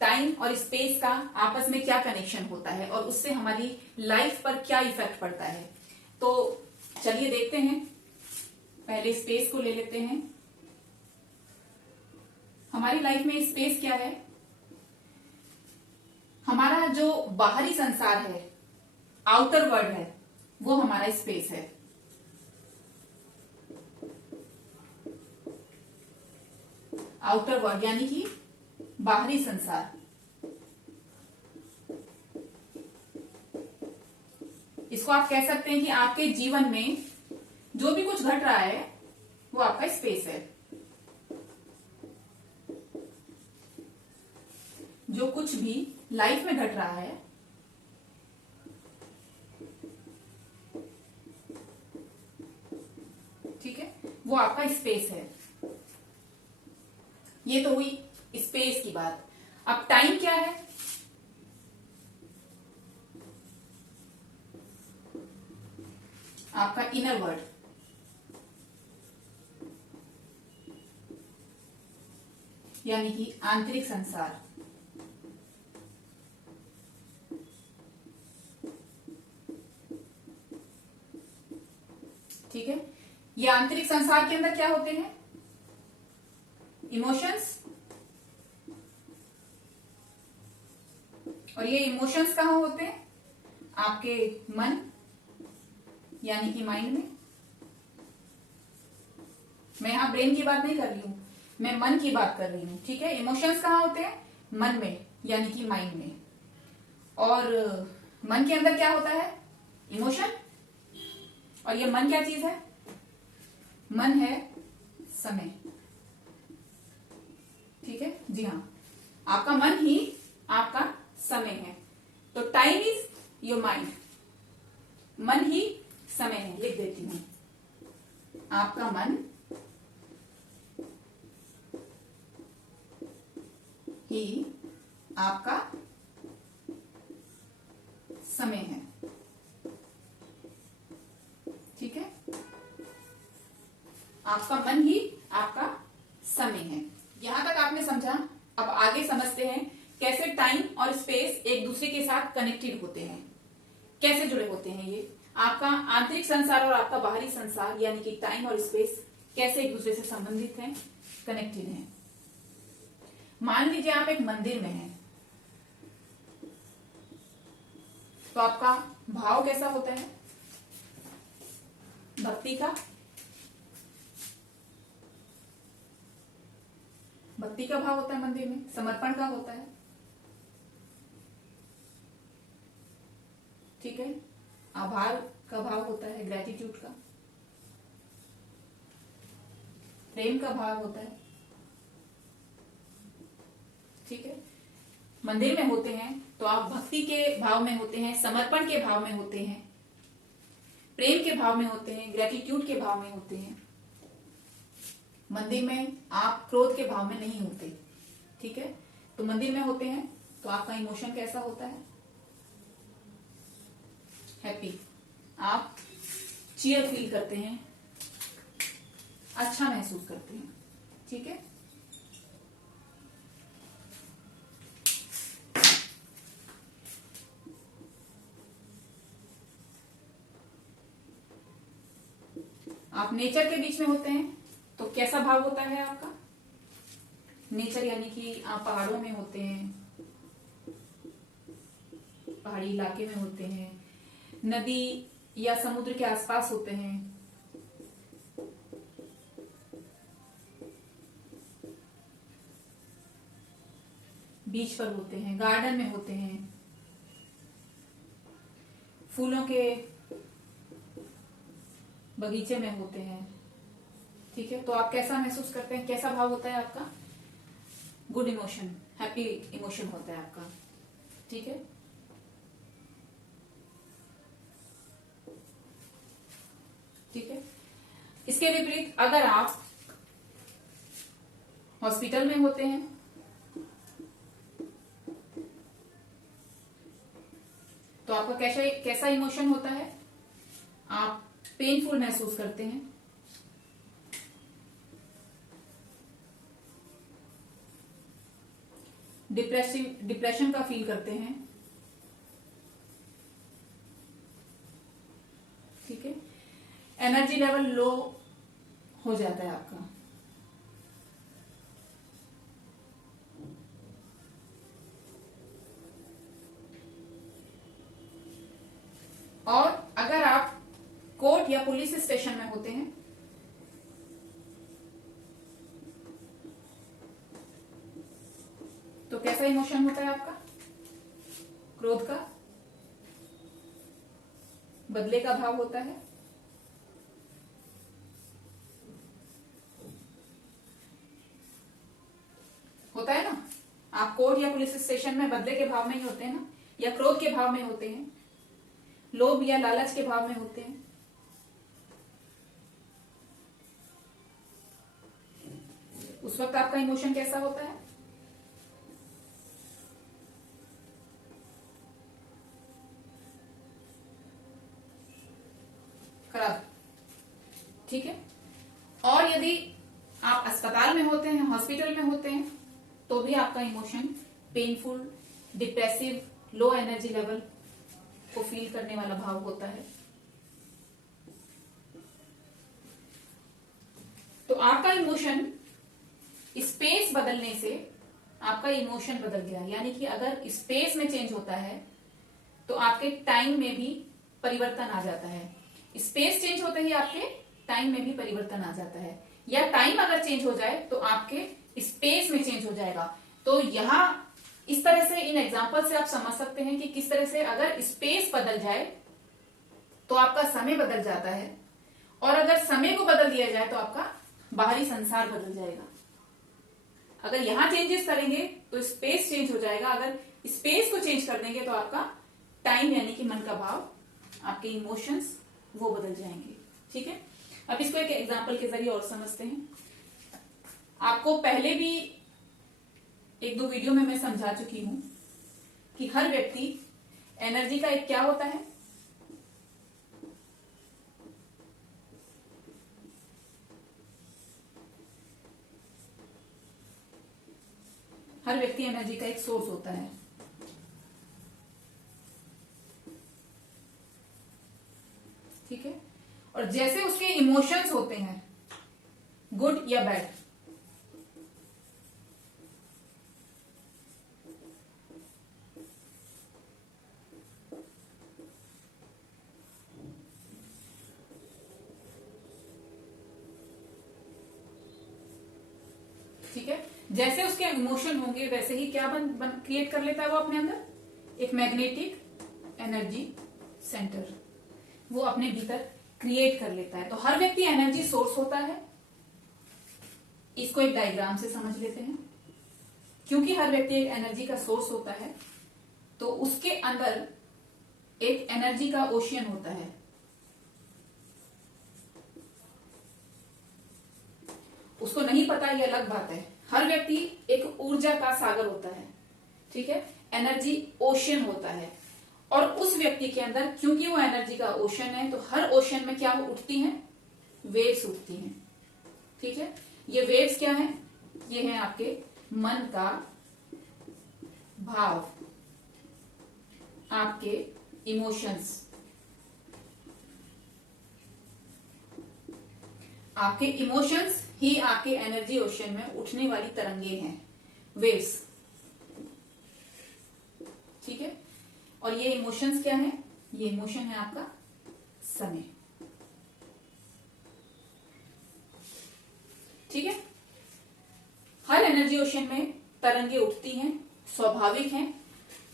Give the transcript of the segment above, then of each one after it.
Time और space का आपस में क्या कनेक्शन होता है और उससे हमारी लाइफ पर क्या इफेक्ट पड़ता है। तो चलिए देखते हैं। पहले स्पेस को ले लेते हैं। हमारी लाइफ में स्पेस क्या है? हमारा जो बाहरी संसार है, आउटर वर्ल्ड है, वो हमारा स्पेस है। आउटर वर्ल्ड यानी कि बाहरी संसार। इसको आप कह सकते हैं कि आपके जीवन में जो भी कुछ घट रहा है वो आपका स्पेस है। जो कुछ भी लाइफ में घट रहा है ठीक है, वो आपका स्पेस है। ये तो हुई स्पेस की बात। अब टाइम क्या है? आपका इनर वर्ल्ड, यानी कि आंतरिक संसार। ठीक है, ये आंतरिक संसार के अंदर क्या होते हैं? इमोशंस। और ये इमोशंस कहां होते हैं? आपके मन यानी कि माइंड में। मैं यहां ब्रेन की बात नहीं कर रही हूं, मैं मन की बात कर रही हूं। ठीक है, इमोशंस कहां होते हैं? मन में यानी कि माइंड में। और मन के अंदर क्या होता है? इमोशन। और ये मन क्या चीज है? मन है समय। ठीक है, जी हाँ, आपका मन ही आपका समय है। तो टाइम इज योर माइंड। मन ही समय है। लिख देती हूं, आपका मन ही आपका समय है। ठीक है, आपका मन ही आपका समय है। यहां तक आपने समझा। अब आगे समझते हैं कैसे टाइम और स्पेस एक दूसरे के साथ कनेक्टेड होते हैं, कैसे जुड़े होते हैं। ये आपका आंतरिक संसार और आपका बाहरी संसार यानी कि टाइम और स्पेस कैसे एक दूसरे से संबंधित हैं, कनेक्टेड हैं। मान लीजिए आप एक मंदिर में हैं, तो आपका भाव कैसा होता है? भक्ति का। भक्ति का भाव होता है मंदिर में। समर्पण का होता है। ठीक है, आभार का भाव होता है, ग्रेटिट्यूड का। प्रेम का भाव होता है। ठीक है, मंदिर में होते हैं तो आप भक्ति के भाव में होते हैं, समर्पण के भाव में होते हैं, प्रेम के भाव में होते हैं, ग्रेटिट्यूड के भाव में होते हैं। मंदिर में आप क्रोध के भाव में नहीं होते। ठीक है, तो मंदिर में होते हैं तो आपका इमोशन कैसा होता है? हैप्पी। आप चीयर फील करते हैं, अच्छा महसूस करते हैं। ठीक है, आप नेचर के बीच में होते हैं तो कैसा भाव होता है आपका? नेचर यानी कि आप पहाड़ों में होते हैं, पहाड़ी इलाके में होते हैं, नदी या समुद्र के आसपास होते हैं, बीच पर होते हैं, गार्डन में होते हैं, फूलों के बगीचे में होते हैं। ठीक है, तो आप कैसा महसूस करते हैं? कैसा भाव होता है आपका? गुड इमोशन, हैप्पी इमोशन होता है आपका। ठीक है, ठीक है। इसके विपरीत अगर आप हॉस्पिटल में होते हैं तो आपका कैसा कैसा इमोशन होता है? आप पेनफुल महसूस करते हैं, डिप्रेशन का फील करते हैं। ठीक है, एनर्जी लेवल लो हो जाता है आपका। और अगर आप कोर्ट या पुलिस स्टेशन में होते हैं तो कैसा इमोशन होता है आपका? क्रोध का, बदले का भाव होता है। होता है ना, आप कोर्ट या पुलिस स्टेशन में बदले के भाव में ही होते हैं ना, या क्रोध के भाव में होते हैं, लोभ या लालच के भाव में होते हैं। उस वक्त आपका इमोशन कैसा होता है? खराब। ठीक है, और यदि आप अस्पताल में होते हैं, हॉस्पिटल में होते हैं, तो भी आपका emotion painful, depressive, low energy level को फील करने वाला भाव होता है। तो आपका इमोशन स्पेस बदलने से आपका इमोशन बदल गया, यानी कि अगर स्पेस में चेंज होता है तो आपके टाइम में भी परिवर्तन आ जाता है। स्पेस चेंज होते ही आपके टाइम में भी परिवर्तन आ जाता है, या टाइम अगर चेंज हो जाए तो आपके स्पेस में चेंज हो जाएगा। तो यहां इस तरह से इन एग्जाम्पल से आप समझ सकते हैं कि किस तरह से अगर स्पेस बदल जाए तो आपका समय बदल जाता है, और अगर समय को बदल दिया जाए तो आपका बाहरी संसार बदल जाएगा। अगर यहां चेंजेस करेंगे तो स्पेस चेंज हो जाएगा, अगर स्पेस को चेंज कर देंगे तो आपका टाइम यानी कि मन का भाव, आपके इमोशंस वो बदल जाएंगे। ठीक है, अब इसको एक एग्जाम्पल के जरिए और समझते हैं। आपको पहले भी एक दो वीडियो में मैं समझा चुकी हूं कि हर व्यक्ति एनर्जी का एक क्या होता है, हर व्यक्ति एनर्जी का एक सोर्स होता है। ठीक है, और जैसे उसके इमोशंस होते हैं, गुड या बैड, ठीक है, जैसे उसके इमोशन होंगे वैसे ही क्या क्रिएट कर लेता है वो अपने अंदर, एक मैग्नेटिक एनर्जी सेंटर वो अपने भीतर क्रिएट कर लेता है। तो हर व्यक्ति एनर्जी सोर्स होता है। इसको एक डायग्राम से समझ लेते हैं। क्योंकि हर व्यक्ति एक एनर्जी का सोर्स होता है तो उसके अंदर एक एनर्जी का ओशियन होता है। उसको नहीं पता, ये अलग बात है। हर व्यक्ति एक ऊर्जा का सागर होता है। ठीक है, एनर्जी ओशियन होता है, और उस व्यक्ति के अंदर क्योंकि वो एनर्जी का ओशन है तो हर ओशन में क्या उठती हैं, वेव्स उठती हैं। ठीक है, ये वेव्स क्या है, ये है आपके मन का भाव, आपके इमोशंस, आपके इमोशंस ही आपके एनर्जी ओशन में उठने वाली तरंगे हैं, वेव्स। ठीक है, और ये इमोशंस क्या है, ये इमोशन है आपका समय। ठीक है, हर एनर्जी ओशन में तरंगे उठती हैं, स्वाभाविक हैं।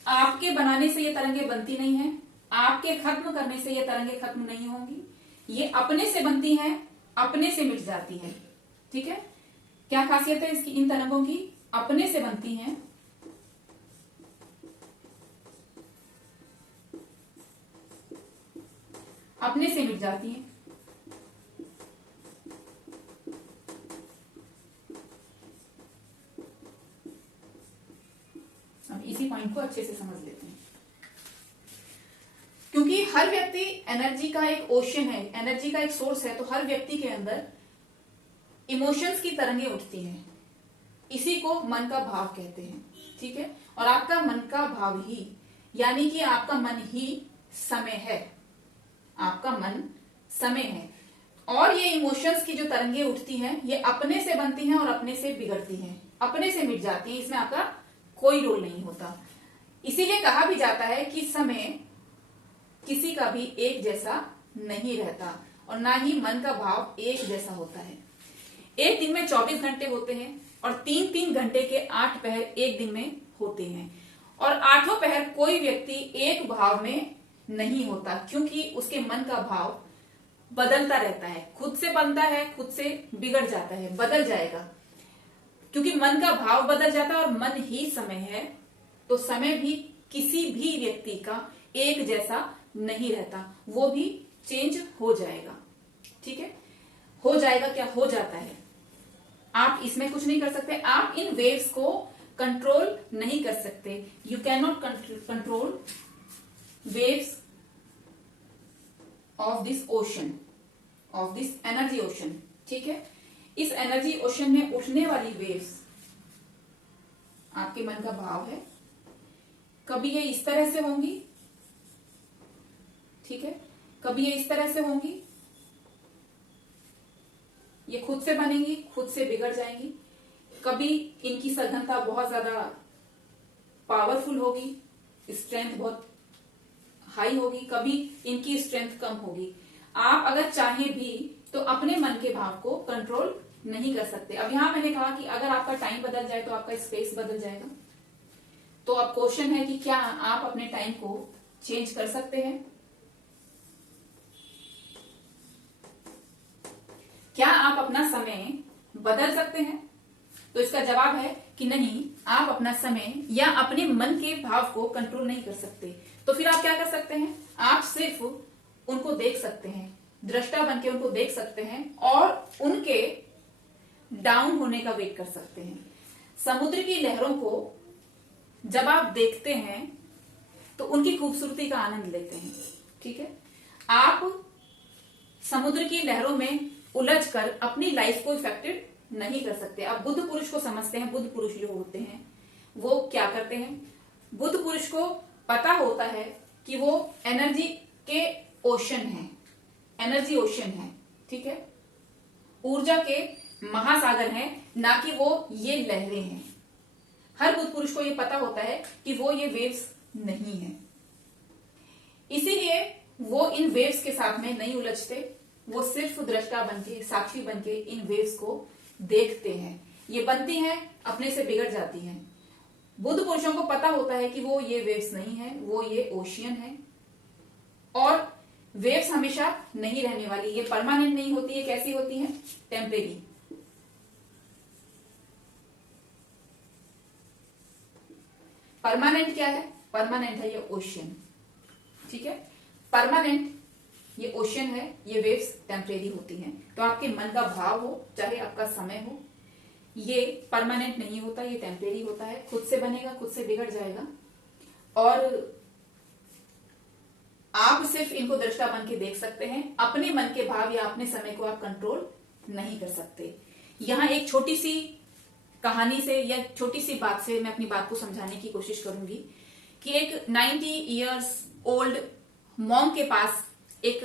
आपके बनाने से ये तरंगे बनती नहीं हैं, आपके खत्म करने से ये तरंगे खत्म नहीं होंगी। ये अपने से बनती हैं, अपने से मिट जाती हैं। ठीक है, क्या खासियत है इसकी, इन तरंगों की, अपने से बनती हैं, अपने से मिट जाती हैं। अब इसी पॉइंट को अच्छे से समझ लेते हैं। क्योंकि हर व्यक्ति एनर्जी का एक ओशन है, एनर्जी का एक सोर्स है, तो हर व्यक्ति के अंदर इमोशंस की तरंगे उठती हैं। इसी को मन का भाव कहते हैं। ठीक है। और आपका मन का भाव ही, यानी कि आपका मन ही समय है, आपका मन समय है। और ये इमोशंस की जो तरंगे उठती हैं, ये अपने से बनती हैं और अपने से बिगड़ती हैं, अपने से मिट जाती हैं, इसमें आपका कोई रोल नहीं होता। इसीलिए कहा भी जाता है कि समय किसी का भी एक जैसा नहीं रहता और ना ही मन का भाव एक जैसा होता है। एक दिन में 24 घंटे होते हैं और 3-3 घंटे के 8 पहर एक दिन में होते हैं, और 8 पहर कोई व्यक्ति एक भाव में नहीं होता, क्योंकि उसके मन का भाव बदलता रहता है, खुद से बनता है, खुद से बिगड़ जाता है, बदल जाएगा। क्योंकि मन का भाव बदल जाता है और मन ही समय है, तो समय भी किसी भी व्यक्ति का एक जैसा नहीं रहता, वो भी चेंज हो जाएगा। ठीक है, हो जाएगा क्या, हो जाता है। आप इसमें कुछ नहीं कर सकते, आप इन वेव्स को कंट्रोल नहीं कर सकते। You can not control waves of this ocean, of this energy ocean. ठीक है, इस एनर्जी ओशन में उठने वाली वेव्स आपके मन का भाव है। कभी ये इस तरह से होंगी, ठीक है, कभी ये इस तरह से होंगी, ये खुद से बनेंगी, खुद से बिगड़ जाएंगी। कभी इनकी सघनता बहुत ज्यादा पावरफुल होगी, स्ट्रेंथ बहुत हाई होगी, कभी इनकी स्ट्रेंथ कम होगी। आप अगर चाहें भी तो अपने मन के भाव को कंट्रोल नहीं कर सकते। अब यहां मैंने कहा कि अगर आपका टाइम बदल जाए तो आपका स्पेस बदल जाएगा। तो अब क्वेश्चन है कि क्या आप अपने टाइम को चेंज कर सकते हैं? क्या आप अपना समय बदल सकते हैं? तो इसका जवाब है कि नहीं, आप अपना समय या अपने मन के भाव को कंट्रोल नहीं कर सकते। तो फिर आप क्या कर सकते हैं? आप सिर्फ उनको देख सकते हैं, दृष्टा बन के उनको देख सकते हैं और उनके डाउन होने का वेट कर सकते हैं। समुद्र की लहरों को जब आप देखते हैं तो उनकी खूबसूरती का आनंद लेते हैं। ठीक है, आप समुद्र की लहरों में उलझकर अपनी लाइफ को इफेक्टेड नहीं कर सकते। आप बुद्ध पुरुष को समझते हैं, बुद्ध पुरुष जो होते हैं वो क्या करते हैं? बुद्ध पुरुष को पता होता है कि वो एनर्जी के ओशन है, एनर्जी ओशन है। ठीक है, ऊर्जा के महासागर हैं, ना कि वो ये लहरें हैं। हर बुद्ध पुरुष को ये पता होता है कि वो ये वेव्स नहीं है, इसीलिए वो इन वेव्स के साथ में नहीं उलझते। वो सिर्फ दृष्टा बनके, साक्षी बनके इन वेव्स को देखते हैं। ये बनती हैं, अपने से बिगड़ जाती हैं। बुद्ध पुरुषों को पता होता है कि वो ये वेव्स नहीं है, वो ये ओशियन है। और वेव्स हमेशा नहीं रहने वाली, ये परमानेंट नहीं होती है। कैसी होती है? टेम्परेरी। परमानेंट क्या है? परमानेंट है ये ओशियन। ठीक है, परमानेंट ये ओशियन है, ये वेव्स टेम्परेरी होती हैं। तो आपके मन का भाव हो, चाहे आपका समय हो, ये परमानेंट नहीं होता, ये टेम्परेरी होता है। खुद से बनेगा, खुद से बिगड़ जाएगा। और आप सिर्फ इनको दृष्टा बन के देख सकते हैं। अपने मन के भाव या अपने समय को आप कंट्रोल नहीं कर सकते। यहां एक छोटी सी कहानी से या छोटी सी बात से मैं अपनी बात को समझाने की कोशिश करूंगी कि एक 90 इयर्स ओल्ड मॉन्क के पास एक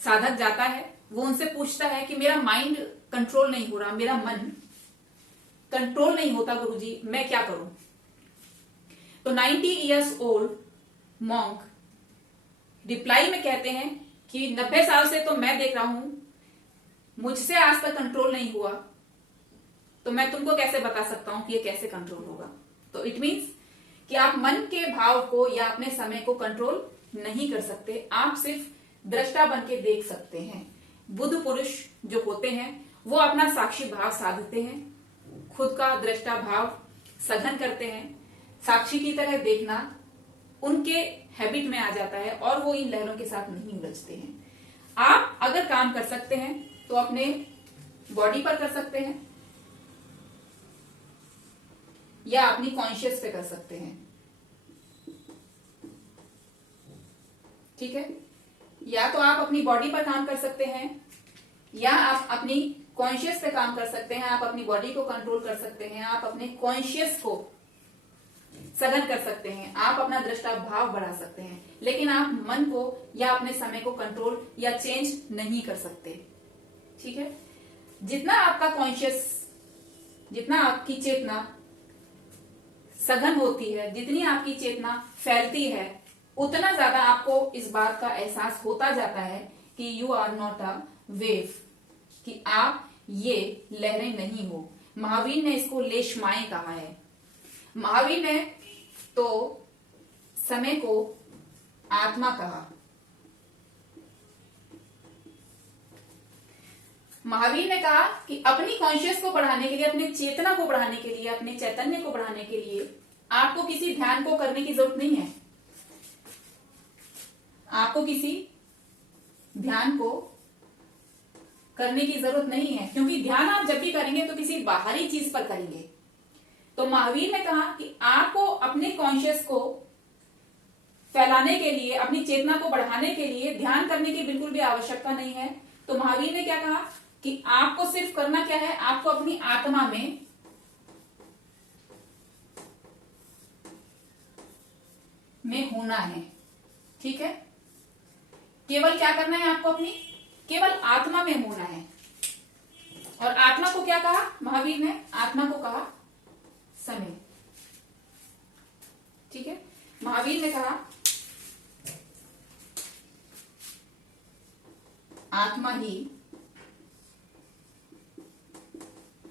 साधक जाता है। वो उनसे पूछता है कि मेरा माइंड कंट्रोल नहीं हो रहा, मेरा मन कंट्रोल नहीं होता गुरुजी, मैं क्या करूं? तो 90 इयर्स ओल्ड मॉन्क रिप्लाई में कहते हैं कि 90 साल से तो मैं देख रहा हूं, मुझसे आज तक कंट्रोल नहीं हुआ, तो मैं तुमको कैसे बता सकता हूं कि ये कैसे कंट्रोल होगा? तो इट मीन्स कि आप मन के भाव को या अपने समय को कंट्रोल नहीं कर सकते। आप सिर्फ दृष्टा बन के देख सकते हैं। बुद्ध पुरुष जो होते हैं वो अपना साक्षी भाव साधते हैं, खुद का दृष्टा भाव सघन करते हैं। साक्षी की तरह देखना उनके हैबिट में आ जाता है और वो इन लहरों के साथ नहीं उलझते हैं। आप अगर काम कर सकते हैं तो अपने बॉडी पर कर सकते हैं या अपनी कॉन्शियस पे कर सकते हैं। ठीक है, या तो आप अपनी बॉडी पर काम कर सकते हैं या आप अपनी कॉन्शियस पे काम कर सकते हैं। आप अपनी बॉडी को कंट्रोल कर सकते हैं, आप अपने कॉन्शियस को सघन कर सकते हैं, आप अपना दृष्टा भाव बढ़ा सकते हैं, लेकिन आप मन को या अपने समय को कंट्रोल या चेंज नहीं कर सकते। ठीक है, जितना आपका कॉन्शियस, जितना आपकी चेतना सघन होती है, जितनी आपकी चेतना फैलती है, उतना ज्यादा आपको इस बात का एहसास होता जाता है कि you are not a wave, कि आप ये लहरें नहीं हो। महावीर ने इसको लेशमाएं कहा है। महावीर ने तो समय को आत्मा कहा। महावीर ने कहा कि अपनी कॉन्शियस को बढ़ाने के लिए, अपनी चेतना को बढ़ाने के लिए, अपने चैतन्य को बढ़ाने के लिए आपको किसी ध्यान को करने की जरूरत नहीं है। आपको किसी ध्यान को करने की जरूरत नहीं है, क्योंकि ध्यान आप जब भी करेंगे तो किसी बाहरी चीज पर करेंगे। तो महावीर ने कहा कि आपको अपने कॉन्शियस को फैलाने के लिए, अपनी चेतना को बढ़ाने के लिए ध्यान करने की बिल्कुल भी आवश्यकता नहीं है। तो महावीर ने क्या कहा कि आपको सिर्फ करना क्या है, आपको अपनी आत्मा में होना है। ठीक है, केवल क्या करना है आपको, अपनी केवल आत्मा में होना है। और आत्मा को क्या कहा महावीर ने, आत्मा को कहा समय। ठीक है, महावीर ने कहा आत्मा ही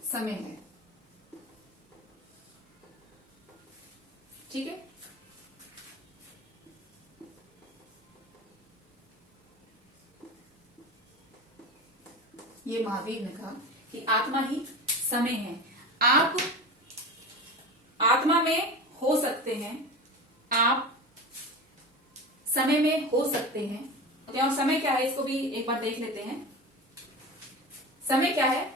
समय है। ठीक है, ये महावीर ने कहा कि आत्मा ही समय है। आप आत्मा में हो सकते हैं, आप समय में हो सकते हैं। और समय क्या है, इसको भी एक बार देख लेते हैं। समय क्या है,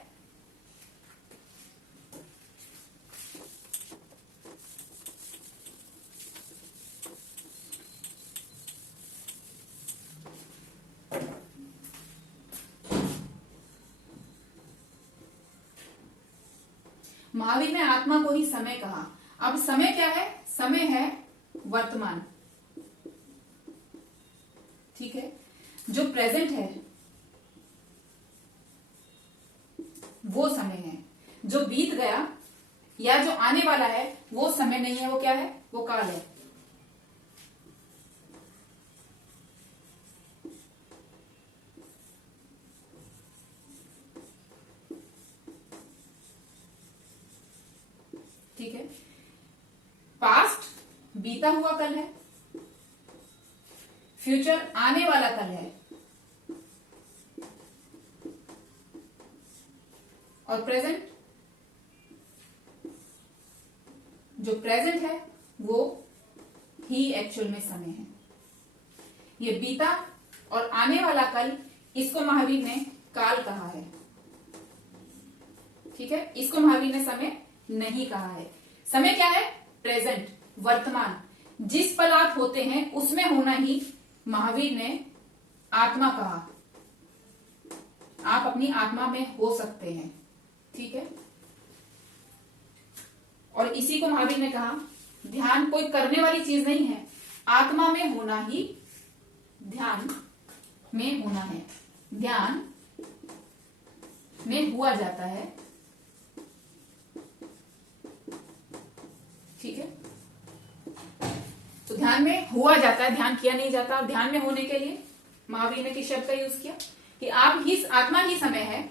महावीर ने आत्मा को ही समय कहा। अब समय क्या है, समय है वर्तमान। ठीक है, जो प्रेजेंट है वो समय है। जो बीत गया या जो आने वाला है वो समय नहीं है, वो क्या है, वो काल है। ठीक है, पास्ट बीता हुआ कल है, फ्यूचर आने वाला कल है, और प्रेजेंट, जो प्रेजेंट है वो ही एक्चुअल में समय है। ये बीता और आने वाला कल, इसको महावीर ने काल कहा है। ठीक है, इसको महावीर ने समय नहीं कहा है। समय क्या है, प्रेजेंट, वर्तमान। जिस पल आप होते हैं उसमें होना ही महावीर ने आत्मा कहा। आप अपनी आत्मा में हो सकते हैं। ठीक है, और इसी को महावीर ने कहा ध्यान कोई करने वाली चीज नहीं है, आत्मा में होना ही ध्यान में होना है। ध्यान में हुआ जाता है। ठीक है, तो ध्यान में हुआ जाता है, ध्यान किया नहीं जाता। और ध्यान में होने के लिए महावीर ने किस शब्द का यूज किया कि आप ही, आत्मा ही समय है,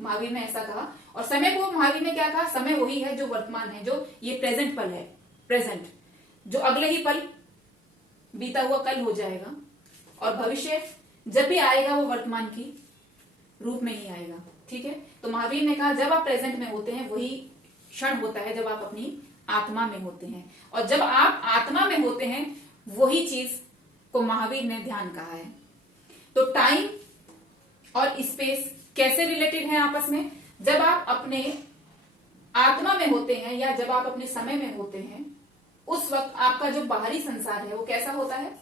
महावीर ने ऐसा कहा। और समय को महावीर ने क्या कहा, समय वही है जो वर्तमान है, जो ये प्रेजेंट पल है, प्रेजेंट, जो अगले ही पल बीता हुआ कल हो जाएगा, और भविष्य जब भी आएगा वो वर्तमान की रूप में ही आएगा। ठीक है, तो महावीर ने कहा जब आप प्रेजेंट में होते हैं वही क्षण होता है जब आप अपनी आत्मा में होते हैं, और जब आप आत्मा में होते हैं वही चीज को महावीर ने ध्यान कहा है। तो टाइम और स्पेस कैसे रिलेटेड है आपस में, जब आप अपने आत्मा में होते हैं या जब आप अपने समय में होते हैं, उस वक्त आपका जो बाहरी संसार है वो कैसा होता है।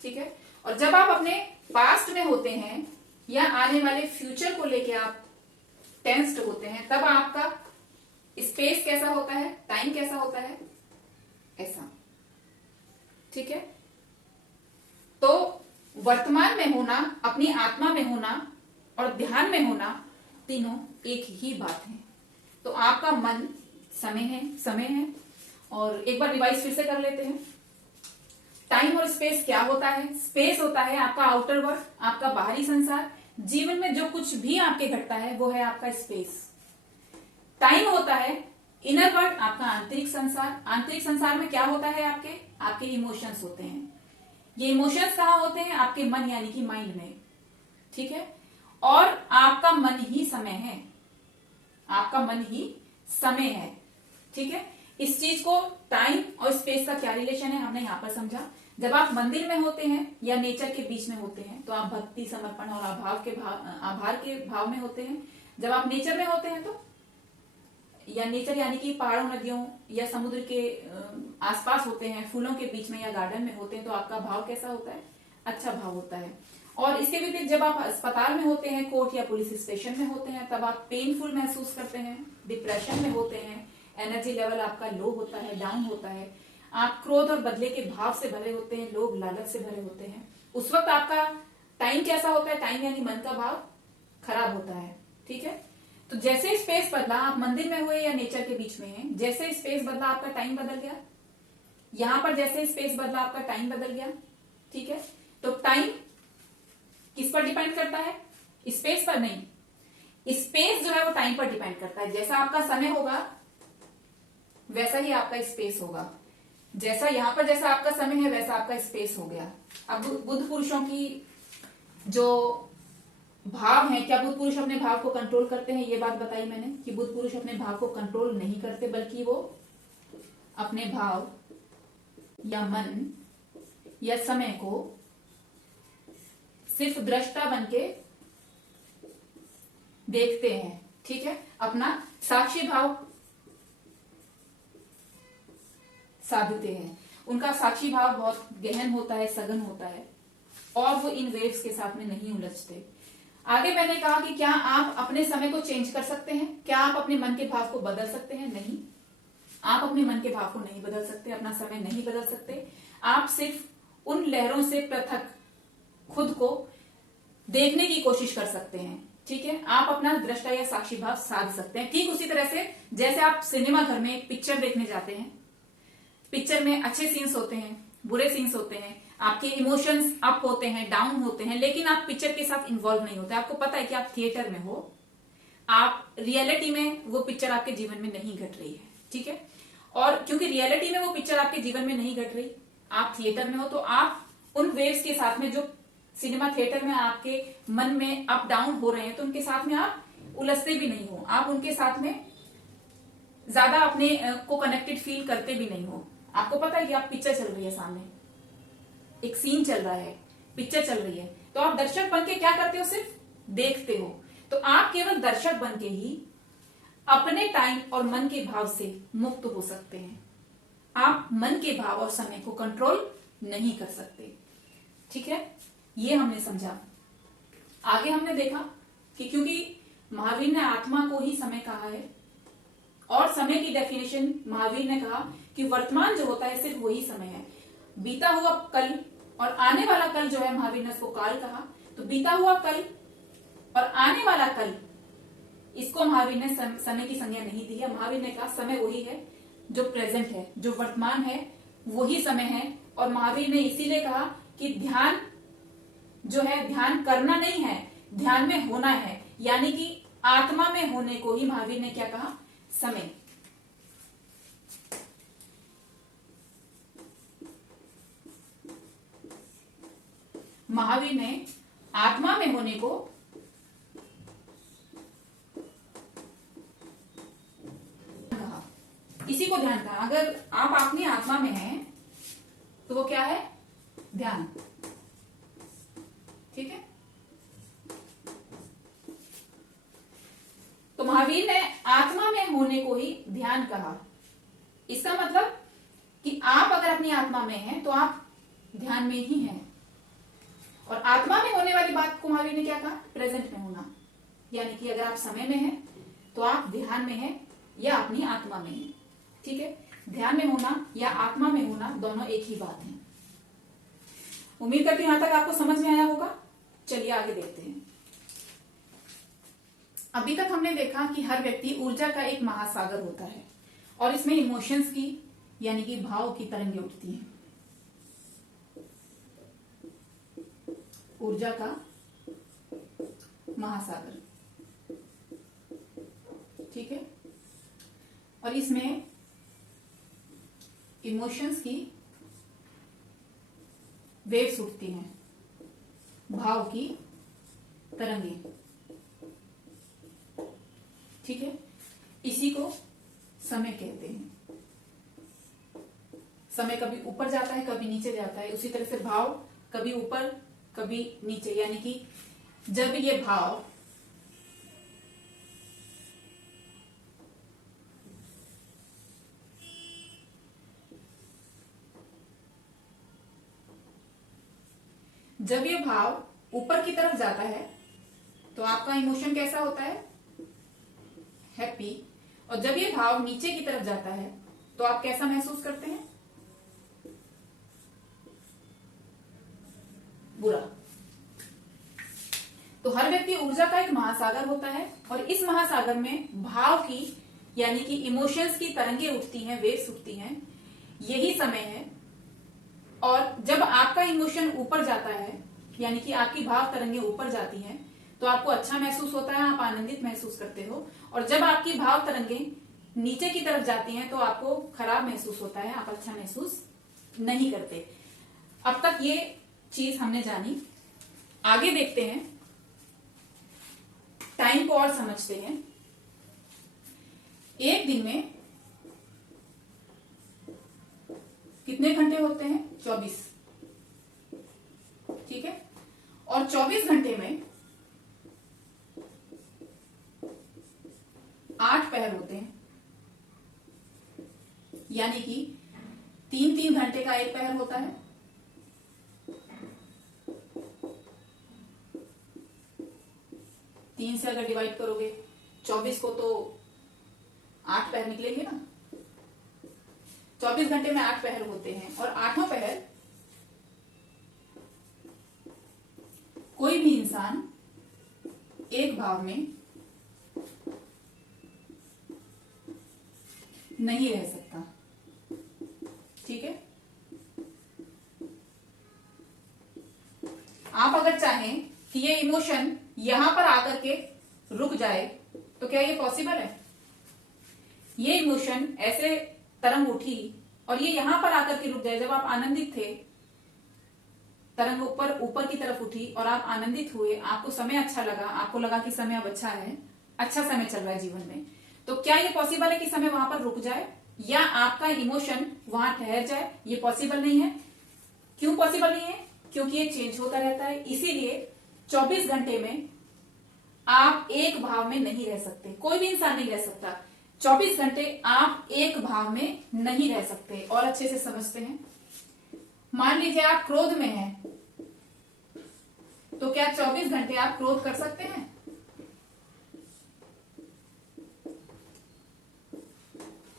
ठीक है, और जब आप अपने पास्ट में होते हैं या आने वाले फ्यूचर को लेके आप टेंस्ड होते हैं, तब आपका स्पेस कैसा होता है, टाइम कैसा होता है, ऐसा। ठीक है, तो वर्तमान में होना, अपनी आत्मा में होना और ध्यान में होना, तीनों एक ही बात है। तो आपका मन समय है। और एक बार रिवाइज फिर से कर लेते हैं। टाइम और स्पेस क्या होता है? स्पेस होता है आपका आउटर वर्ल्ड, आपका बाहरी संसार, जीवन में जो कुछ भी आपके घटता है वो है आपका स्पेस। टाइम होता है इनर वर्ल्ड, आपका आंतरिक संसार। आंतरिक संसार में क्या होता है? आपके इमोशंस होते हैं। ये इमोशंस कहाँ होते हैं? आपके मन यानी कि माइंड में। ठीक है, और आपका मन ही समय है, आपका मन ही समय है। ठीक है, इस चीज को टाइम और स्पेस का क्या रिलेशन है हमने यहां पर समझा। जब आप मंदिर में होते हैं या नेचर के बीच में होते हैं तो आप भक्ति, समर्पण और आभार के भाव में होते हैं। जब आप नेचर में होते हैं तो, या नेचर यानी कि पहाड़ों, नदियों या समुद्र के आसपास होते हैं, फूलों के बीच में या गार्डन में होते हैं, तो आपका भाव कैसा होता है? अच्छा भाव होता है। और इसके विपरीत जब आप अस्पताल में होते हैं, कोर्ट या पुलिस स्टेशन में होते हैं, तब आप पेनफुल महसूस करते हैं, डिप्रेशन में होते हैं, एनर्जी लेवल आपका लो होता है, डाउन होता है, आप क्रोध और बदले के भाव से भरे होते हैं, लोभ लालच से भरे होते हैं। उस वक्त आपका टाइम कैसा होता है? टाइम यानी मन का भाव खराब होता है। ठीक है, तो जैसे स्पेस बदला, आप मंदिर में हुए या नेचर के बीच में हैं, जैसे स्पेस बदला आपका टाइम बदल गया। यहां पर जैसे स्पेस बदला आपका टाइम बदल गया। ठीक है, तो टाइम किस पर डिपेंड करता है? स्पेस पर नहीं। स्पेस जो है वो टाइम पर डिपेंड करता है। जैसा आपका समय होगा वैसा ही आपका स्पेस होगा। जैसा यहां पर जैसा आपका समय है वैसा आपका स्पेस हो गया। अब बुद्ध पुरुषों की जो भाव है, क्या बुद्ध पुरुष अपने भाव को कंट्रोल करते हैं? ये बात बताई मैंने कि बुद्ध पुरुष अपने भाव को कंट्रोल नहीं करते, बल्कि वो अपने भाव या मन या समय को सिर्फ दृष्टा बनके देखते हैं। ठीक है, अपना साक्षी भाव साधते हैं। उनका साक्षी भाव बहुत गहन होता है, सघन होता है, और वो इन वेव्स के साथ में नहीं उलझते। आगे मैंने कहा कि क्या आप अपने समय को चेंज कर सकते हैं? क्या आप अपने मन के भाव को बदल सकते हैं? नहीं, आप अपने मन के भाव को नहीं बदल सकते, अपना समय नहीं बदल सकते। आप सिर्फ उन लहरों से पृथक खुद को देखने की कोशिश कर सकते हैं। ठीक है, आप अपना दृष्टा या साक्षी भाव साध सकते हैं। ठीक उसी तरह से जैसे आप सिनेमा घर में एक पिक्चर देखने जाते हैं, पिक्चर में अच्छे सीन्स होते हैं, बुरे सीन्स होते हैं, आपके इमोशंस अप होते हैं, डाउन होते हैं, लेकिन आप पिक्चर के साथ इन्वॉल्व नहीं होते। आपको पता है कि आप थिएटर में हो, आप रियलिटी में वो पिक्चर आपके जीवन में नहीं घट रही है। ठीक है, और क्योंकि रियलिटी में वो पिक्चर आपके जीवन में नहीं घट रही, आप थिएटर में हो, तो आप उन वेव्स के साथ में, जो सिनेमा थिएटर में आपके मन में अप डाउन हो रहे हैं, तो उनके साथ में आप उलझते भी नहीं हो, आप उनके साथ में ज्यादा अपने को कनेक्टेड फील करते भी नहीं हो। आपको पता है कि आप पिक्चर चल रही है, सामने एक सीन चल रहा है, पिक्चर चल रही है, तो आप दर्शक बन के क्या करते हो? सिर्फ देखते हो। तो आप केवल दर्शक बन के ही अपने टाइम और मन के भाव से मुक्त हो सकते हैं। आप मन के भाव और समय को कंट्रोल नहीं कर सकते। ठीक है, ये हमने समझा। आगे हमने देखा कि क्योंकि महावीर ने आत्मा को ही समय कहा है, और समय की डेफिनेशन महावीर ने कहा कि वर्तमान जो होता है सिर्फ वही समय है। बीता हुआ कल और आने वाला कल जो है, महावीर ने उसको काल कहा। तो बीता हुआ कल और आने वाला कल, इसको महावीर ने समय की संज्ञा नहीं दी है। महावीर ने कहा समय वही है जो प्रेजेंट है, जो वर्तमान है, वही समय है। और महावीर ने इसीलिए कहा कि ध्यान जो है, ध्यान करना नहीं है, ध्यान में होना है, यानी कि आत्मा में होने को ही महावीर ने क्या कहा? समय। महावीर ने आत्मा में होने को कहा, इसी को ध्यान कहा। अगर आप अपनी आत्मा में हैं तो वो क्या है? ध्यान। ठीक है, तो महावीर ने आत्मा में होने को ही ध्यान कहा। इसका मतलब कि आप अगर अपनी आत्मा में हैं तो आप ध्यान में ही हैं। और आत्मा में होने वाली बात को महावीर ने क्या कहा? प्रेजेंट में होना। यानी कि अगर आप समय में हैं तो आप ध्यान में हैं, या अपनी आत्मा में है। ठीक है, ध्यान में होना या आत्मा में होना दोनों एक ही बात है। उम्मीद करती हूं यहां तक आपको समझ में आया होगा। चलिए आगे देखते हैं। अभी तक हमने देखा कि हर व्यक्ति ऊर्जा का एक महासागर होता है और इसमें इमोशंस की यानी कि भाव की तरंगें उठती हैं। ऊर्जा का महासागर, ठीक है, और इसमें इमोशंस की वेव्स उठती हैं, भाव की तरंगें। ठीक है, इसी को समय कहते हैं। समय कभी ऊपर जाता है कभी नीचे जाता है, उसी तरह से भाव कभी ऊपर कभी नीचे, यानी कि जब ये भाव ऊपर की तरफ जाता है तो आपका इमोशन कैसा होता है? हैप्पी। और जब ये भाव नीचे की तरफ जाता है तो आप कैसा महसूस करते हैं? बुरा। तो हर व्यक्ति ऊर्जा का एक महासागर होता है और इस महासागर में भाव की यानी कि इमोशंस की तरंगें उठती हैं, वेव्स उठती हैं, यही समय है। और जब आपका इमोशन ऊपर जाता है यानी कि आपकी भाव तरंगें ऊपर जाती हैं तो आपको अच्छा महसूस होता है, आप आनंदित महसूस करते हो। और जब आपकी भाव तरंगें नीचे की तरफ जाती हैं तो आपको खराब महसूस होता है, आप अच्छा महसूस नहीं करते। अब तक ये चीज हमने जानी। आगे देखते हैं, टाइम को और समझते हैं। एक दिन में कितने घंटे होते हैं? 24। ठीक है, और 24 घंटे में 8 पहर होते हैं, यानी कि 3-3 घंटे का एक पहर होता है। तीन से अगर डिवाइड करोगे 24 को तो 8 पहर निकलेंगे ना। 24 घंटे में 8 पहर होते हैं और 8वां पहर कोई भी इंसान एक भाव में नहीं रह सकता। ठीक है, आप अगर चाहें कि ये इमोशन यहां पर आकर के रुक जाए तो क्या ये पॉसिबल है? ये इमोशन ऐसे तरंग उठी और ये यहां पर आकर के रुक जाए। जब आप आनंदित थे, तरंग ऊपर की तरफ उठी और आप आनंदित हुए, आपको समय अच्छा लगा, आपको लगा कि समय अब अच्छा है, अच्छा समय चल रहा है जीवन में, तो क्या ये पॉसिबल है कि समय वहां पर रुक जाए या आपका इमोशन वहां ठहर जाए? ये पॉसिबल नहीं है। क्यों पॉसिबल नहीं है? क्योंकि ये चेंज होता रहता है। इसीलिए 24 घंटे में आप एक भाव में नहीं रह सकते, कोई भी इंसान नहीं रह सकता। 24 घंटे आप एक भाव में नहीं रह सकते। और अच्छे से समझते हैं, मान लीजिए आप क्रोध में हैं, तो क्या 24 घंटे आप क्रोध कर सकते हैं?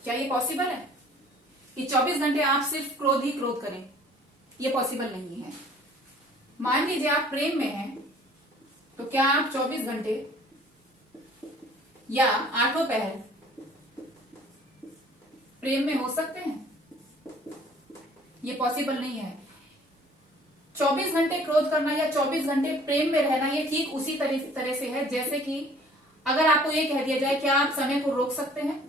क्या ये पॉसिबल है कि 24 घंटे आप सिर्फ क्रोध ही क्रोध करें? ये पॉसिबल नहीं है। मान लीजिए आप प्रेम में हैं, तो क्या आप 24 घंटे या 8वां पहर प्रेम में हो सकते हैं? ये पॉसिबल नहीं है। 24 घंटे क्रोध करना या 24 घंटे प्रेम में रहना ये ठीक उसी तरह से है जैसे कि अगर आपको ये कह दिया जाए क्या आप समय को रोक सकते हैं?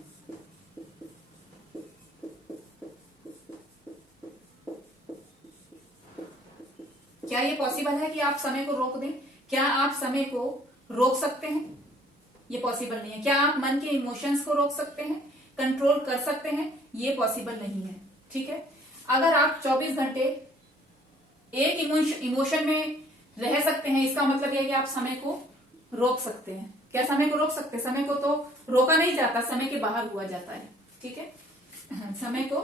क्या ये पॉसिबल है कि आप समय को रोक दें? क्या आप समय को रोक सकते हैं? ये पॉसिबल नहीं है। क्या आप मन के इमोशंस को रोक सकते हैं, कंट्रोल कर सकते हैं? ये पॉसिबल नहीं है। ठीक है, अगर आप 24 घंटे एक इमोशन में रह सकते हैं, इसका मतलब यह है कि आप समय को रोक सकते हैं। क्या समय को रोक सकते हैं? समय को तो रोका नहीं जाता, समय के बाहर हुआ जाता है। ठीक है, समय को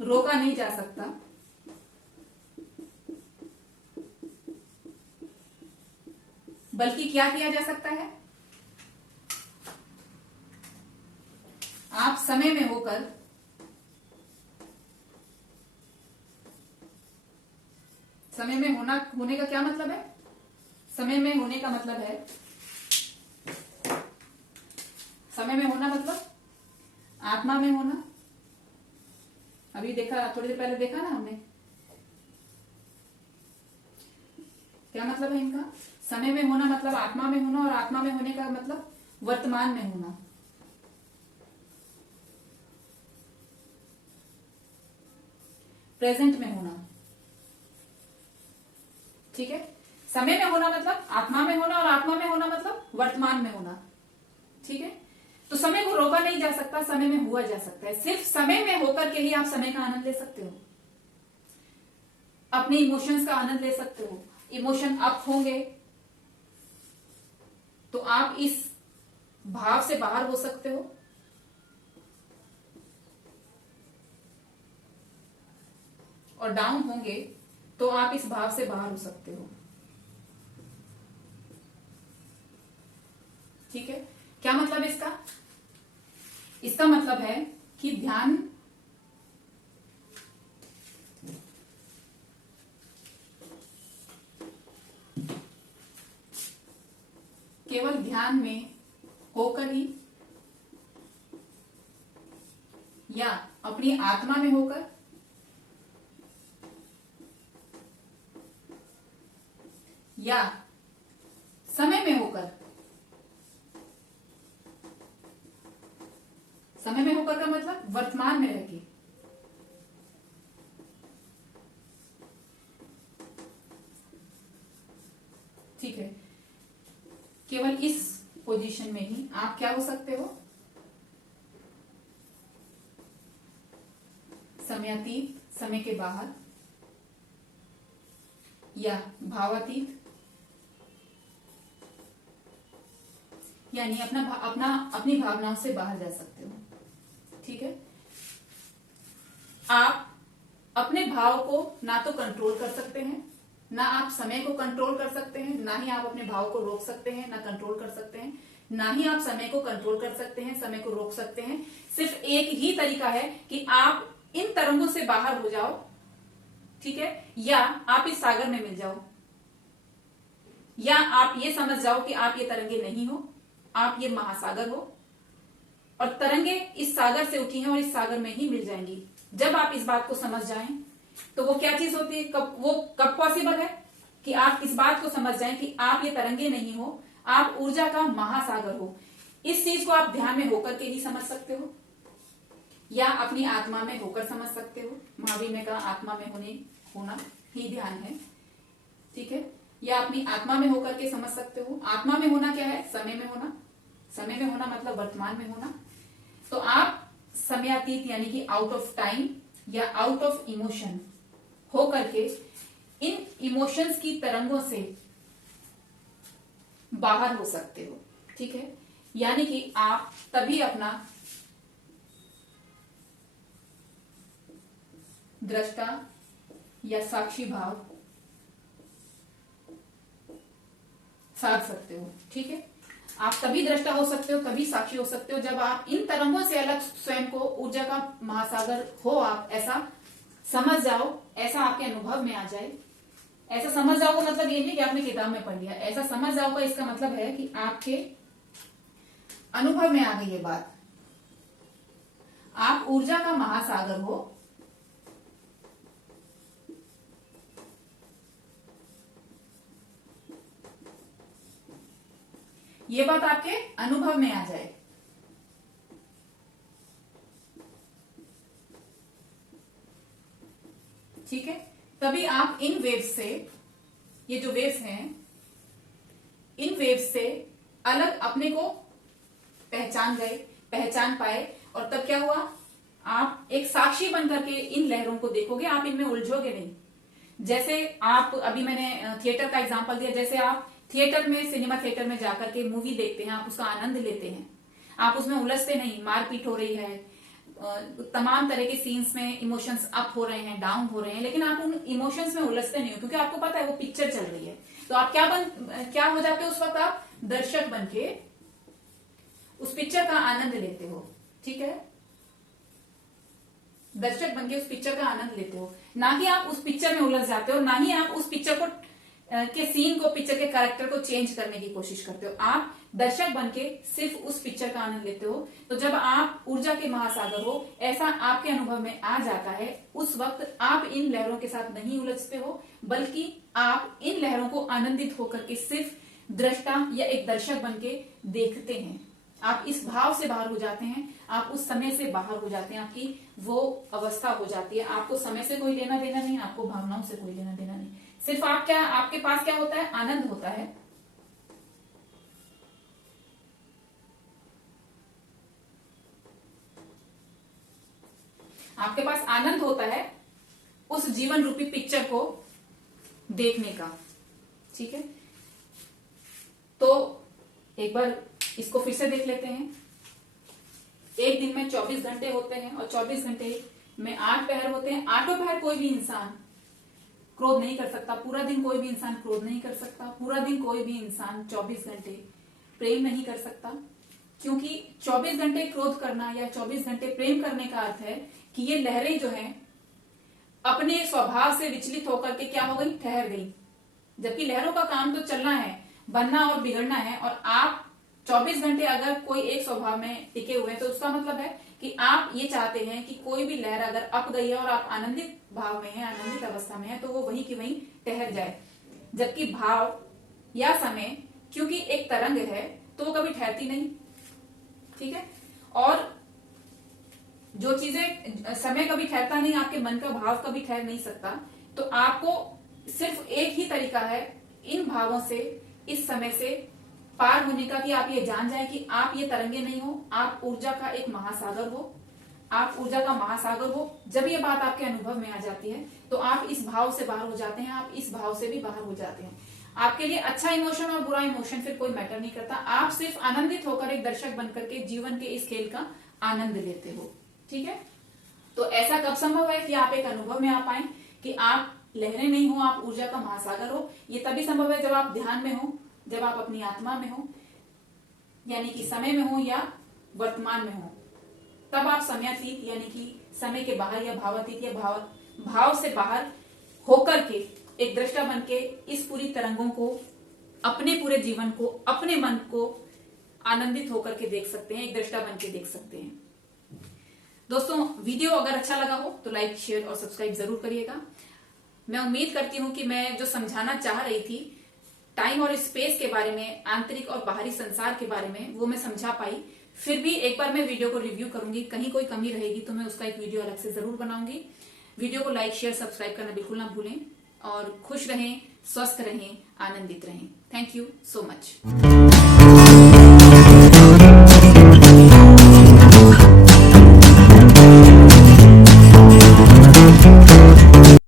रोका नहीं जा सकता, बल्कि क्या किया जा सकता है? समय में होकर समय में होने का क्या मतलब है? समय में होने का मतलब है, समय में होना मतलब आत्मा में होना। अभी देखा, थोड़ी देर पहले देखा ना हमने, क्या मतलब है इनका? समय में होना मतलब आत्मा में होना, और आत्मा में होने का मतलब वर्तमान में होना। प्रेजेंट में होना। ठीक है, समय में होना मतलब आत्मा में होना, और आत्मा में होना मतलब वर्तमान में होना। ठीक है, तो समय को रोका नहीं जा सकता, समय में हुआ जा सकता है। सिर्फ समय में होकर के ही आप समय का आनंद ले सकते हो, अपने इमोशंस का आनंद ले सकते हो। इमोशन अप होंगे तो आप इस भाव से बाहर हो सकते हो, और डाउन होंगे तो आप इस भाव से बाहर हो सकते हो। ठीक है, क्या मतलब इसका? इसका मतलब है कि ध्यान केवल ध्यान में होकर ही, या अपनी आत्मा में होकर, या समय में होकर। समय में होकर का मतलब वर्तमान में रहके। ठीक है, केवल इस पोजीशन में ही आप क्या हो सकते हो? समयातीत, समय के बाहर, या भावातीत, यानी अपनी भावनाओं से बाहर जा सकते हो। ठीक है, आप अपने भाव को ना तो कंट्रोल कर सकते हैं, ना आप समय को कंट्रोल कर सकते हैं, ना ही आप अपने भाव को रोक सकते हैं, ना कंट्रोल कर सकते हैं, ना ही आप समय को कंट्रोल कर सकते हैं, समय को रोक सकते हैं। सिर्फ एक ही तरीका है कि आप इन तरंगों से बाहर हो जाओ। ठीक है, या आप इस सागर में मिल जाओ, या आप ये समझ जाओ कि आप ये तरंगे नहीं हो, आप ये महासागर हो, और तरंगे इस सागर से उठी हैं और इस सागर में ही मिल जाएंगी। जब आप इस बात को समझ जाएं तो वो क्या चीज होती है? कब पॉसिबल है कि आप इस बात को समझ जाएं कि आप ये तरंगे नहीं हो, आप ऊर्जा का महासागर हो। इस चीज को आप ध्यान में होकर के ही समझ सकते हो, या अपनी आत्मा में होकर समझ सकते हो। महावीर ने कहा आत्मा में होना ही ध्यान है। ठीक है, या अपनी आत्मा में होकर के समझ सकते हो। आत्मा में होना क्या है? समय में होना। समय में होना मतलब वर्तमान में होना। तो आप समयातीत यानी कि आउट ऑफ टाइम या आउट ऑफ इमोशन हो करके इन इमोशंस की तरंगों से बाहर हो सकते हो। ठीक है, यानी कि आप तभी अपना दृष्टा या साक्षी भाव साध सकते हो। ठीक है, आप तभी दृष्टा हो सकते हो, तभी साक्षी हो सकते हो जब आप इन तरंगों से अलग स्वयं को ऊर्जा का महासागर हो, आप ऐसा समझ जाओ, ऐसा आपके अनुभव में आ जाए। ऐसा समझ जाओ का मतलब ये नहीं कि आपने किताब में पढ़ लिया, ऐसा समझ जाओ का इसका मतलब है कि आपके अनुभव में आ गई ये बात, आप ऊर्जा का महासागर हो। ये बात आपके अनुभव में आ जाए। ठीक है, तभी आप इन वेव्स से, ये जो वेव्स हैं, इन वेव्स से अलग अपने को पहचान गए, पहचान पाए, और तब क्या हुआ? आप एक साक्षी बन करके इन लहरों को देखोगे, आप इनमें उलझोगे नहीं। जैसे आप, अभी मैंने थिएटर का एग्जांपल दिया, जैसे आप थिएटर में, सिनेमा थिएटर में जाकर के मूवी देखते हैं, आप उसका आनंद लेते हैं, आप उसमें उलझते नहीं। मारपीट हो रही है, तमाम तरह के सीन्स में इमोशंस अप हो रहे हैं, डाउन हो रहे हैं, लेकिन आप उन इमोशंस में उलझते नहीं हो, क्योंकि आपको पता है वो पिक्चर चल रही है। तो आप क्या हो जाते हो उस वक्त? आप दर्शक बन के उस पिक्चर का आनंद लेते हो। ठीक है, दर्शक बन के उस पिक्चर का आनंद लेते हो, ना कि आप उस पिक्चर में उलझ जाते हो, ना ही आप उस पिक्चर को के सीन को, पिक्चर के कैरेक्टर को चेंज करने की कोशिश करते हो। आप दर्शक बन के सिर्फ उस पिक्चर का आनंद लेते हो। तो जब आप ऊर्जा के महासागर हो, ऐसा आपके अनुभव में आ जाता है, उस वक्त आप इन लहरों के साथ नहीं उलझते हो, बल्कि आप इन लहरों को आनंदित होकर के सिर्फ दृष्टा या एक दर्शक बन के देखते हैं। आप इस भाव से बाहर हो जाते हैं, आप उस समय से बाहर हो जाते हैं, आपकी वो अवस्था हो जाती है। आपको समय से कोई लेना देना नहीं, आपको भावनाओं से कोई लेना देना नहीं, सिर्फ आपके पास क्या होता है, आनंद होता है। आपके पास आनंद होता है उस जीवन रूपी पिक्चर को देखने का। ठीक है, तो एक बार इसको फिर से देख लेते हैं। एक दिन में 24 घंटे होते हैं और 24 घंटे में 8 पहर होते हैं। 8 पहर कोई भी इंसान क्रोध नहीं कर सकता, पूरा दिन कोई भी इंसान क्रोध नहीं कर सकता, पूरा दिन कोई भी इंसान 24 घंटे प्रेम नहीं कर सकता, क्योंकि 24 घंटे क्रोध करना या 24 घंटे प्रेम करने का अर्थ है कि ये लहरें जो हैं अपने स्वभाव से विचलित होकर के क्या हो गई, ठहर गई। जबकि लहरों का काम तो चलना है, बनना और बिगड़ना है, और आप 24 घंटे अगर कोई एक स्वभाव में टिके हुए हैं तो उसका मतलब है कि आप ये चाहते हैं कि कोई भी लहर अगर अप गई है और आप आनंदित भाव में हैं, आनंदित अवस्था में है, तो वो वहीं की वहीं ठहर जाए। जबकि भाव या समय क्योंकि एक तरंग है तो वो कभी ठहरती नहीं। ठीक है, और जो चीजें, समय कभी ठहरता नहीं, आपके मन का भाव कभी ठहर नहीं सकता। तो आपको सिर्फ एक ही तरीका है इन भावों से, इस समय से पार होने का, कि आप ये जान जाए कि आप ये तरंगे नहीं हो, आप ऊर्जा का एक महासागर हो, आप ऊर्जा का महासागर हो। जब ये बात आपके अनुभव में आ जाती है तो आप इस भाव से बाहर हो जाते हैं, आप इस भाव से भी बाहर हो जाते हैं। आपके लिए अच्छा इमोशन और बुरा इमोशन फिर कोई मैटर नहीं करता, आप सिर्फ आनंदित होकर एक दर्शक बनकर के जीवन के इस खेल का आनंद लेते हो। ठीक है, तो ऐसा कब संभव है कि आप एक अनुभव में आ पाए कि आप लहरें नहीं हो, आप ऊर्जा का महासागर हो? ये तभी संभव है जब आप ध्यान में हो, जब आप अपनी आत्मा में हो, यानी कि समय में हो या वर्तमान में हो। तब आप समयातीत यानी कि समय के बाहर या भावातीत या भाव से बाहर होकर के एक दृष्टा बन के इस पूरी तरंगों को, अपने पूरे जीवन को, अपने मन को आनंदित होकर के देख सकते हैं, एक दृष्टा बन के देख सकते हैं। दोस्तों, वीडियो अगर अच्छा लगा हो तो लाइक, शेयर और सब्सक्राइब जरूर करिएगा। मैं उम्मीद करती हूं कि मैं जो समझाना चाह रही थी टाइम और स्पेस के बारे में, आंतरिक और बाहरी संसार के बारे में, वो मैं समझा पाई। फिर भी एक बार मैं वीडियो को रिव्यू करूंगी, कहीं कोई कमी रहेगी तो मैं उसका एक वीडियो अलग से जरूर बनाऊंगी। वीडियो को लाइक, शेयर, सब्सक्राइब करना बिल्कुल ना भूलें, और खुश रहें, स्वस्थ रहें, आनंदित रहें। Thank you so much.